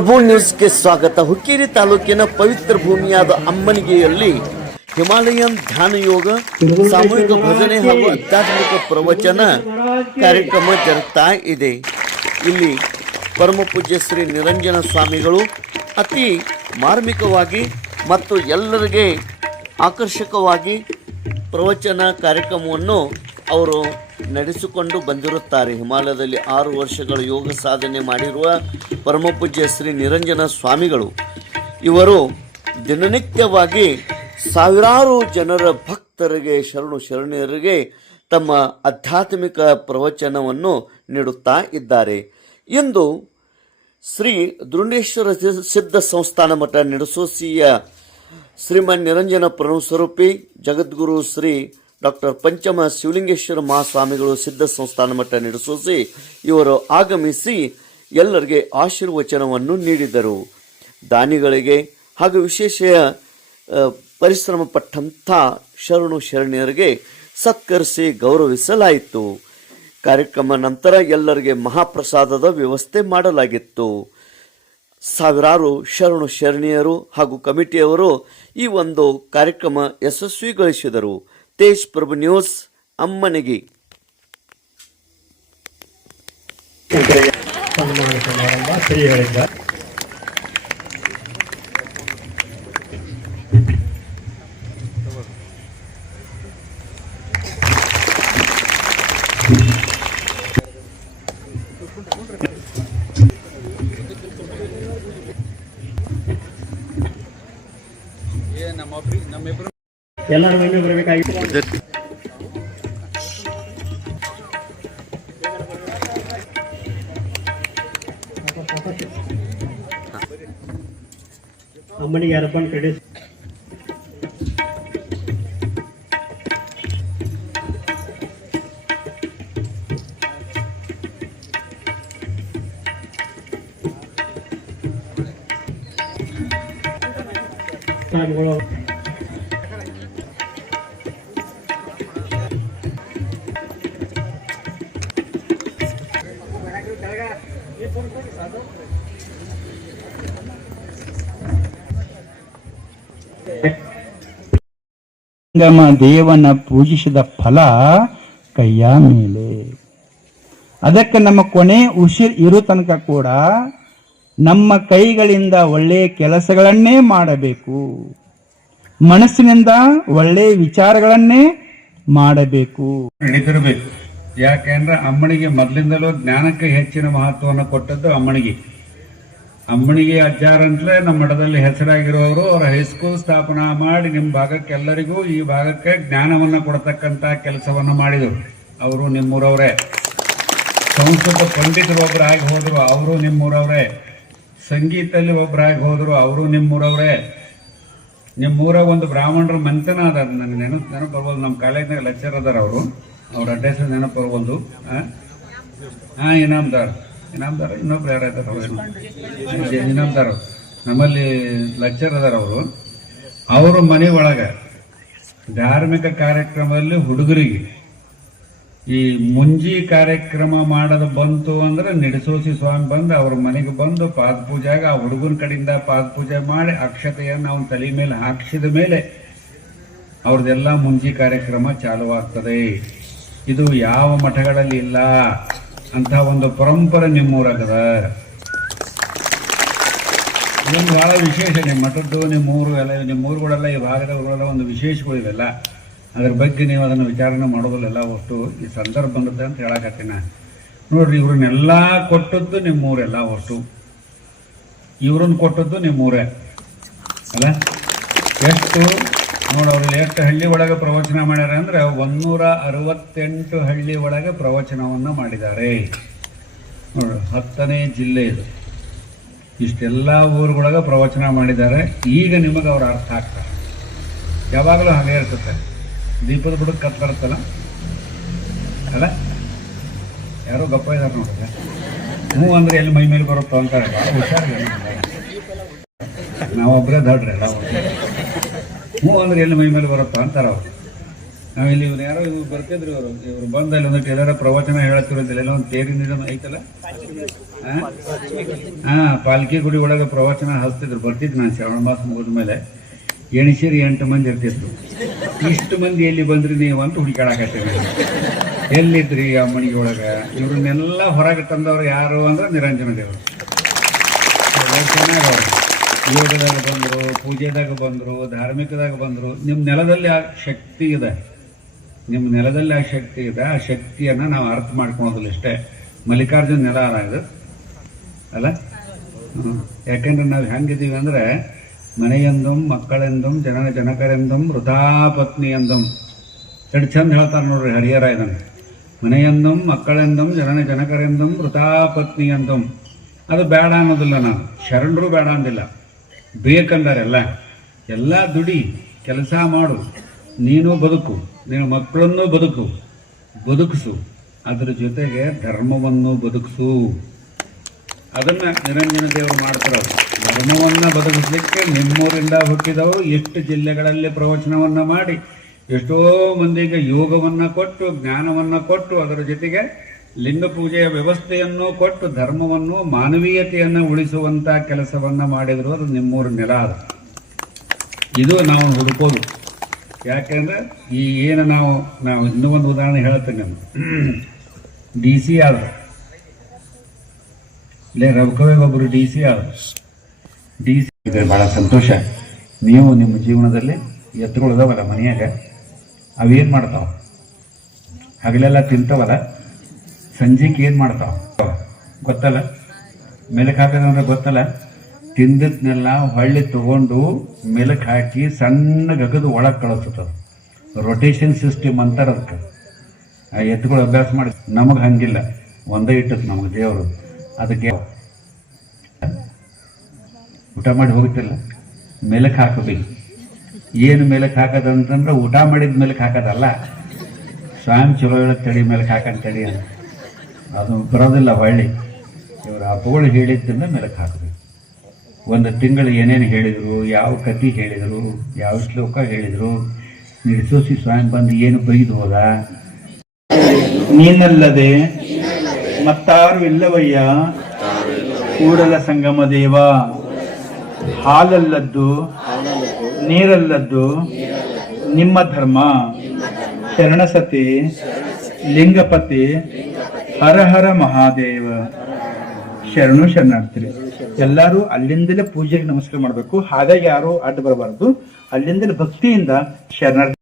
ಪ್ರಭು ನ್ಯೂಸ್ಗೆ ಸ್ವಾಗತ. ಹುಕ್ಕೇರಿ ತಾಲೂಕಿನ ಪವಿತ್ರ ಭೂಮಿಯಾದ ಅಮ್ಮನಿಗೆಯಲ್ಲಿ ಹಿಮಾಲಯನ್ ಧ್ಯಾನ ಯೋಗ, ಸಾಮೂಹಿಕ ಭಜನೆ ಹಾಗೂ ಆಧ್ಯಾತ್ಮಿಕ ಪ್ರವಚನ ಕಾರ್ಯಕ್ರಮ ಜರುಗ್ತಾ ಇದೆ. ಇಲ್ಲಿ ಪರಮ ಪೂಜ್ಯ ಶ್ರೀ ನಿರಂಜನ ಸ್ವಾಮಿಗಳು ಅತಿ ಮಾರ್ಮಿಕವಾಗಿ ಮತ್ತು ಎಲ್ಲರಿಗೆ ಆಕರ್ಷಕವಾಗಿ ಪ್ರವಚನ ಕಾರ್ಯಕ್ರಮವನ್ನು ಅವರು ನಡೆಸಿಕೊಂಡು ಬಂದಿರುತ್ತಾರೆ. ಹಿಮಾಲಯದಲ್ಲಿ 6 ವರ್ಷಗಳ ಯೋಗ ಸಾಧನೆ ಮಾಡಿರುವ ಪರಮ ಪೂಜ್ಯ ಶ್ರೀ ನಿರಂಜನ ಸ್ವಾಮಿಗಳು ಇವರು ದಿನನಿತ್ಯವಾಗಿ ಸಾವಿರಾರು ಜನರ ಭಕ್ತರಿಗೆ ಶರಣೆಯರಿಗೆ ತಮ್ಮ ಆಧ್ಯಾತ್ಮಿಕ ಪ್ರವಚನವನ್ನು ನೀಡುತ್ತಾ ಇದ್ದಾರೆ. ಇಂದು ಶ್ರೀ ದ್ರುಂಡೇಶ್ವರ ಸಿದ್ಧ ಸಂಸ್ಥಾನ ಮಠ ನಿಡಸೋಸಿಯ ಶ್ರೀಮನ್ ನಿರಂಜನ ಸ್ವರೂಪಿ ಜಗದ್ಗುರು ಶ್ರೀ ಡಾಕ್ಟರ್ ಪಂಚಮ ಶಿವಲಿಂಗೇಶ್ವರ ಮಹಾಸ್ವಾಮಿಗಳು ಸಿದ್ಧ ಸಂಸ್ಥಾನ ಮಠ ನಿಡಸೋಸಿ ಇವರು ಆಗಮಿಸಿ ಎಲ್ಲರಿಗೆ ಆಶೀರ್ವಚನವನ್ನು ನೀಡಿದರು. ದಾನಿಗಳಿಗೆ ಹಾಗೂ ವಿಶೇಷ ಪರಿಶ್ರಮ ಪಟ್ಟಂಥ ಶರಣೆಯರಿಗೆ ಸತ್ಕರಿಸಿ ಗೌರವಿಸಲಾಯಿತು. ಕಾರ್ಯಕ್ರಮ ನಂತರ ಎಲ್ಲರಿಗೆ ಮಹಾಪ್ರಸಾದದ ವ್ಯವಸ್ಥೆ ಮಾಡಲಾಗಿತ್ತು. ಸಾವಿರಾರು ಶರಣೆಯರು ಹಾಗೂ ಕಮಿಟಿಯವರು ಈ ಒಂದು ಕಾರ್ಯಕ್ರಮ ಯಶಸ್ವಿಗೊಳಿಸಿದರು. ತೇಜ್ ಪ್ರಭು ನ್ಯೂಸ್, ಅಮ್ಮನಿಗೆ. ಎಲ್ಲರೂ ಒಮ್ಮೆ ಬರಬೇಕಾಗಿತ್ತು. ಅಮ್ಮನಿಗೆ ಅರ್ಪಣೆ ಕ್ರೆಡಿಟ್. ದೇವನ ಪೂಜಿಸಿದ ಫಲ ಕೈಯ ಮೇಲೆ. ಅದಕ್ಕೆ ನಮ್ಮ ಕೊನೆ ಉಸಿರು ಇರೋ ತನಕ ಕೂಡ ನಮ್ಮ ಕೈಗಳಿಂದ ಒಳ್ಳೆಯ ಕೆಲಸಗಳನ್ನೇ ಮಾಡಬೇಕು, ಮನಸ್ಸಿನಿಂದ ಒಳ್ಳೆಯ ವಿಚಾರಗಳನ್ನೇ ಮಾಡಬೇಕು, ನಡೀತಿರ್ಬೇಕು. ಯಾಕೆಂದ್ರೆ ಅಮ್ಮನಿಗೆ ಮೊದಲಿಂದಲೂ ಜ್ಞಾನಕ್ಕೆ ಹೆಚ್ಚಿನ ಮಹತ್ವವನ್ನು ಕೊಟ್ಟದ್ದು ಅಮ್ಮನಿಗೆ ಅಜ್ಜಾರ್ ಅಂತಲೇ ನಮ್ಮ ಮಠದಲ್ಲಿ ಹೆಸರಾಗಿರೋರು. ಅವರ ಹೈಸ್ಕೂಲ್ ಸ್ಥಾಪನಾ ಮಾಡಿ ನಿಮ್ಮ ಭಾಗಕ್ಕೆ ಎಲ್ಲರಿಗೂ ಈ ಭಾಗಕ್ಕೆ ಜ್ಞಾನವನ್ನು ಕೊಡ್ತಕ್ಕಂಥ ಕೆಲಸವನ್ನು ಮಾಡಿದರು. ಅವರು ನಿಮ್ಮೂರವರೇ. ಸಂಸ್ಕೃತ ಪಂಡಿತರು ಒಬ್ಬರಾಗಿ ಹೋದರು, ಅವರು ನಿಮ್ಮೂರವರೇ. ಸಂಗೀತದಲ್ಲಿ ಒಬ್ಬರಾಗಿ ಹೋದರು, ಅವರು ನಿಮ್ಮೂರವರೇ. ನಿಮ್ಮೂರಾಗ ಒಂದು ಬ್ರಾಹ್ಮಣರ ಮಂತನ ಅದ, ನನಗೆ ನೆನಪು ಬರ್ಬೋದು. ನಮ್ಮ ಕಾಲೇಜ್ನಾಗ ಲೆಕ್ಚರ್ ಅದಾರ ಅವರು, ಅವ್ರ ಅಡ್ರೆಸ್ ನೆನಪು ಬರ್ಬೋದು. ಇನಾಮ್ದಾರ್ ಇನ್ನೊಬ್ರು ಯಾರಾದಾರ ಇನಾಮ್ದಾರ್ ನಮ್ಮಲ್ಲಿ ಲೆಕ್ಚರ್ ಅದಾರ ಅವರು ಮನೆ ಒಳಗ ಧಾರ್ಮಿಕ ಕಾರ್ಯಕ್ರಮದಲ್ಲಿ ಹುಡುಗರಿಗೆ ಈ ಮುಂಜಿ ಕಾರ್ಯಕ್ರಮ ಮಾಡೋದು ಬಂತು ಅಂದ್ರೆ ನಿಡಸೋಸಿ ಸ್ವಾಮಿ ಬಂದು ಅವ್ರ ಮನೆಗೆ ಬಂದು ಪಾದ ಪೂಜೆಗೆ ಆ ಹುಡುಗನ ಕಡೆಯಿಂದ ಪಾದ ಪೂಜೆ ಮಾಡಿ ಅಕ್ಷತೆಯನ್ನು ಅವನ ತಲೆ ಮೇಲೆ ಹಾಕಿಸಿದ ಮೇಲೆ ಅವ್ರದ್ದೆಲ್ಲ ಮುಂಜಿ ಕಾರ್ಯಕ್ರಮ ಚಾಲುವಾಗ್ತದೆ. ಇದು ಯಾವ ಮಠಗಳಲ್ಲಿ ಇಲ್ಲ ಅಂತ ಒಂದು ಪರಂಪರೆ ನಿಮ್ಮೂರಾಗದ. ಇದೊಂದು ಬಹಳ ವಿಶೇಷ. ನಿಮ್ಮ ಮಠದ್ದು ನಿಮ್ಮೂರು ಎಲ್ಲ ನಿಮ್ಮೂರುಗಳೆಲ್ಲ ಈ ಭಾಗದವರೆಲ್ಲ ಒಂದು ವಿಶೇಷಗಳಿವೆಲ್ಲ. ಅದ್ರ ಬಗ್ಗೆ ನೀವು ಅದನ್ನು ವಿಚಾರಣೆ ಮಾಡೋದಿಲ್ಲ. ಒಟ್ಟು ಈ ಸಂದರ್ಭ ಬಂದದ್ದು ಅಂತ ಹೇಳಕತ್ತೀನಿ ನಾನು. ನೋಡ್ರಿ, ಇವ್ರನ್ನೆಲ್ಲ ಕೊಟ್ಟದ್ದು ನಿಮ್ಮೂರೆಲ್ಲ, ಒಟ್ಟು ಇವ್ರನ್ನ ಕೊಟ್ಟದ್ದು ನಿಮ್ಮೂರೇ ಅಲ್ಲ. ಎಷ್ಟು ನೋಡವ್ರಲ್ಲಿ ಎಷ್ಟು ಹಳ್ಳಿ ಒಳಗೆ ಪ್ರವಚನ ಮಾಡ್ಯಾರ ಅಂದ್ರೆ 168 ಹಳ್ಳಿ ಒಳಗೆ ಪ್ರವಚನವನ್ನು ಮಾಡಿದ್ದಾರೆ. ನೋಡ್ರಿ, 10ನೇ ಜಿಲ್ಲೆ ಇದು. ಇಷ್ಟೆಲ್ಲ ಊರುಗಳೊಳಗೆ ಪ್ರವಚನ ಮಾಡಿದ್ದಾರೆ. ಈಗ ನಿಮಗೆ ಅವ್ರ ಅರ್ಥ ಆಗ್ತಾರೆ. ಯಾವಾಗಲೂ ಹಾಗೆ ಇರ್ತದೆ. ದೀಪದ ಬುಡಕ್ಕೆ ಕತ್ಬರುತ್ತಲ್ಲ ಅಲ್ಲ, ಯಾರೋ ಗಪ್ಪ ಇದ್ದಾರೆ ನೋಡಿದ್ರೆ. ಹ್ಞೂ ಅಂದ್ರೆ ಎಲ್ಲಿ ಮೈ ಮೇಲೆ ಬರುತ್ತೋ ಅಂತಾರೆ. ಭಾಳ ಹುಷಾರಿ ನಾವೊಬ್ಬರೇ ದಡ್ರಿ ಎಲ್ಲ. ಹ್ಞೂ ಅಂದ್ರೆ ಎಲ್ಲಿ ಮೈ ಮೇಲೆ ಬರುತ್ತೋ ಅಂತಾರೆ ಅವರು. ನಾವಿಲ್ಲಿ ಇವ್ರು ಯಾರೋ ಇವ್ರು ಬರ್ತಿದ್ರು ಇವ್ರು ಬಂದು ಅಲ್ಲಿ ಒಂದು ಎಲ್ಲರ ಪ್ರವಚನ ಹೇಳ್ತಿರೋದಿಲ್ಲ ಎಲ್ಲ ಒಂದು ತೇರಿನ ಐತಲ್ಲ ಪಾಲ್ಕಿ ಗುಡಿ ಒಳಗೆ ಪ್ರವಚನ ಹಚ್ತಿದ್ರು. ಬರ್ತಿದ್ರು ನಾನು ಶ್ರಾವಣ ಮಾಸ ಮುಗಿದ ಮೇಲೆ. ಎಣಿಸಿರಿ 8 ಮಂದಿ ಇರ್ತಿತ್ತು. ಇಷ್ಟು ಮಂದಿ ಎಲ್ಲಿ ಬಂದ್ರಿ ನೀವು ಅಂತ ಹುಡುಕಾಡಕತ್ತೀವಿ. ಎಲ್ಲಿದ್ರಿ ಅಮ್ಮನಿಗೆ ಒಳಗೆ? ಇವ್ರನ್ನೆಲ್ಲ ಹೊರಗೆ ತಂದವ್ರು ಯಾರು ಅಂದ್ರೆ ನಿರಂಜನ ದೇವರು. ಚೆನ್ನಾಗವ್ರು. ಯೋಗದಾಗ ಬಂದರು, ಪೂಜೆದಾಗ ಬಂದರು, ಧಾರ್ಮಿಕದಾಗ ಬಂದರು. ನಿಮ್ಮ ನೆಲದಲ್ಲಿ ಆ ಶಕ್ತಿ ಇದೆ. ನಿಮ್ಮ ನೆಲದಲ್ಲಿ ಆ ಶಕ್ತಿ ಇದೆ. ಆ ಶಕ್ತಿಯನ್ನು ನಾವು ಅರ್ಥ ಮಾಡ್ಕೊಳೋದಿಲ್ಲ ಇಷ್ಟೇ. ಮಲ್ಲಿಕಾರ್ಜುನ ನೆಲ ಇದು ಅಲ್ಲ. ಯಾಕೆಂದ್ರೆ ನಾವು ಹೆಂಗಿದ್ದೀವಿ ಅಂದರೆ ಮನೆಯೆಂದಂ ಮಕ್ಕಳೆಂದಂ ಜನನ ಜನಕರೆಂದಂ ವೃಥಾಪತ್ನಿ ಎಂದಂ ಎಷ್ಟು ಚಂದ ಹೇಳ್ತಾರೆ ನೋಡ್ರಿ ಹರಿಹರ ಇದನ್ನು. ಮನೆಯೆಂದಂ ಮಕ್ಕಳೆಂದಂ ಜನನ ಜನಕರೆಂದಂ ವೃಥಾಪತ್ನಿ ಎಂದಂ. ಅದು ಬೇಡ ಅನ್ನೋದಿಲ್ಲ, ನಾನು ಶರಣರು ಬೇಡ ಅಂದಿಲ್ಲ, ಬೇಕಂದಾರೆಲ್ಲ. ಎಲ್ಲ ದುಡಿ, ಕೆಲಸ ಮಾಡು, ನೀನು ಬದುಕು, ನೀನು ಮಕ್ಕಳನ್ನು ಬದುಕಿಸು, ಅದರ ಜೊತೆಗೆ ಧರ್ಮವನ್ನು ಬದುಕಿಸು. ಅದನ್ನ ನಿರಂಜನ ದೇವರು ಮಾಡ್ತಾರೆ. ಧರ್ಮವನ್ನ ಬದುಕಿಸ್ಲಿಕ್ಕೆ ನಿಮ್ಮೂರಿಂದ ಹುಟ್ಟಿದವರು ಎಷ್ಟು ಜಿಲ್ಲೆಗಳಲ್ಲಿ ಪ್ರವಚನವನ್ನ ಮಾಡಿ ಎಷ್ಟೋ ಮಂದಿಗೆ ಯೋಗವನ್ನ ಕೊಟ್ಟು, ಜ್ಞಾನವನ್ನ ಕೊಟ್ಟು, ಅದರ ಜೊತೆಗೆ ಲಿಂಗ ಪೂಜೆಯ ವ್ಯವಸ್ಥೆಯನ್ನು ಕೊಟ್ಟು ಧರ್ಮವನ್ನು ಮಾನವೀಯತೆಯನ್ನು ಉಳಿಸುವಂತ ಕೆಲಸವನ್ನ ಮಾಡಿದ್ರು. ಅದು ನಿಮ್ಮೂರ ನೆಲ. ಅದು ಇದು ನಾವು ಹುಡುಕೋದು. ಯಾಕೆಂದ್ರೆ ಈ ಏನು ನಾವು ಇನ್ನೂ ಒಂದು ಉದಾಹರಣೆ ಹೇಳ್ತೇನೆ. DC ಆದ್ರು ಇಲ್ಲೇ ರಬಕವಿಗೆ ಒಬ್ಬರು DC ಆದ್ರು. DC ಇದೆ, ಬಹಳ ಸಂತೋಷ. ನೀವು ನಿಮ್ಮ ಜೀವನದಲ್ಲಿ ಎತ್ತುಗಳಿದಾವಲ್ಲ ಮನೆಯಾಗ, ಅವೇನು ಮಾಡ್ತಾವ? ಹಗಲೆಲ್ಲ ತಿಂತಾವಲ್ಲ, ಸಂಜೆಗೆ ಏನು ಮಾಡ್ತಾವ ಗೊತ್ತಲ್ಲ? ಮೆಲಕ್ ಹಾಕೋದಂದ್ರೆ ಗೊತ್ತಲ್ಲ? ತಿಂದದ್ನೆಲ್ಲ ಹೊಳ್ಳಿ ತಗೊಂಡು ಮೆಲಕ್ ಹಾಕಿ ಸಣ್ಣಗೆ ಅಗದು ಒಳಗೆ ಕಳಿಸ್ತದೆ. ರೊಟೇಷನ್ ಸಿಸ್ಟಮ್ ಅಂತಾರೆ ಅದಕ್ಕೆ. ಆ ಎತ್ತುಗಳು ಅಭ್ಯಾಸ ಮಾಡಿ. ನಮಗೆ ಹಂಗಿಲ್ಲ, ಒಂದೇ ಇಟ್ಟದ್ದು ನಮಗೆ ದೇವರು. ಅದಕ್ಕೆ ಊಟ ಮಾಡಿ ಹೋಗ್ತಿಲ್ಲ, ಮೆಲಕ್ ಹಾಕಬೇಕು. ಏನು ಮೆಲಕ್ ಹಾಕೋದಂತಂದ್ರೆ ಊಟ ಮಾಡಿದ ಮೆಲಕ್ ಹಾಕೋದಲ್ಲ, ಸ್ವಯಂ ಚಲೋ ಹೇಳೋದು ತಡಿ ಮೆಲಕ್ ಹಾಕಂತಡಿ ಅಂತ. ಅದು ಬರೋದಿಲ್ಲ ಹೊಳ್ಳಿ. ಇವರು ಹಬ್ಬಗಳು ಹೇಳಿದ್ದನ್ನ ಮೆಲಕ್ ಹಾಕಬೇಕು. ಒಂದು ತಿಂಗಳು ಏನೇನು ಹೇಳಿದರು, ಯಾವ ಕಥೆ ಹೇಳಿದರು, ಯಾವ ಶ್ಲೋಕ ಹೇಳಿದರು, ನಿರ್ಸೋಸಿ ಸ್ವಯಂ ಬಂದು ಏನು ಬೈದು ಹೋದ. ನೀನಲ್ಲದೆ ಮತ್ತಾರು ಇಲ್ಲವಯ್ಯ ಕೂಡಲ ಸಂಗಮ ದೇವ. ಹಾಲಲ್ಲದ್ದು ನೀರಲ್ಲದ್ದು ನಿಮ್ಮ ಧರ್ಮ. ಶರಣಸತಿ ಲಿಂಗಪತಿ ಹರ ಹರ ಮಹಾದೇವ. ಶರಣು ಶರಣಾರ್ಥಿರಿ. ಎಲ್ಲರೂ ಅಲ್ಲಿಂದಲೇ ಪೂಜೆಗೆ ನಮಸ್ಕಾರ ಮಾಡಬೇಕು. ಹಾಗಾಗಿ ಯಾರು ಅಡ್ಡ ಬರಬಾರದು. ಅಲ್ಲಿಂದಲೇ ಭಕ್ತಿಯಿಂದ ಶರಣಾರ್ಥಿ.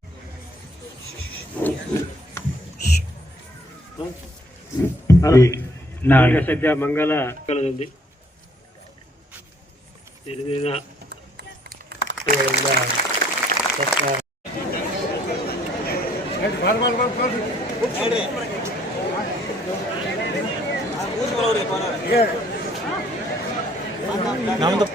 ಈಗ ಸದ್ಯ ಮಂಗಲದಲ್ಲಿ ದಿನ ನಮ್ದು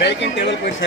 ಬೇಕಿನ ಟೇಬಲ್ ಪೈಸೆ